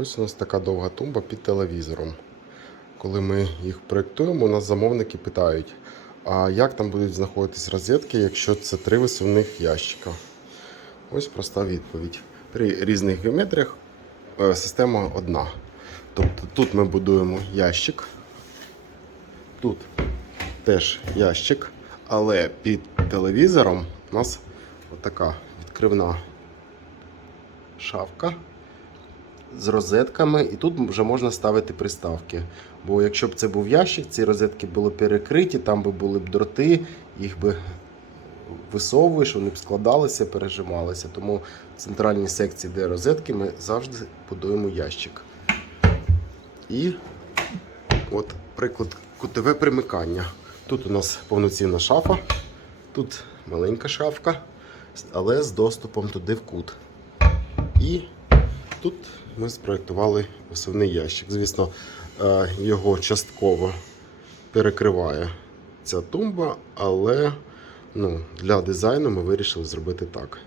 Ось у нас така довга тумба під телевізором. Коли ми їх проєктуємо, у нас замовники питають, а як там будуть знаходитись розетки, якщо це три висувних ящика? Ось проста відповідь. При різних геометріях е, система одна. Тобто тут ми будуємо ящик, тут теж ящик, але під телевізором у нас отака відкривна шафка з розетками, і тут вже можна ставити приставки. Бо якщо б це був ящик, ці розетки були перекриті, там би були б дроти, їх би висовуєш, вони б складалися, пережималися. Тому в центральній секції, де розетки, ми завжди будуємо ящик. І от приклад кутове примикання. Тут у нас повноцінна шафа, тут маленька шафка, але з доступом туди в кут. І тут ми спроєктували посувний ящик. Звісно, е, його частково перекриває ця тумба, але ну, для дизайну ми вирішили зробити так.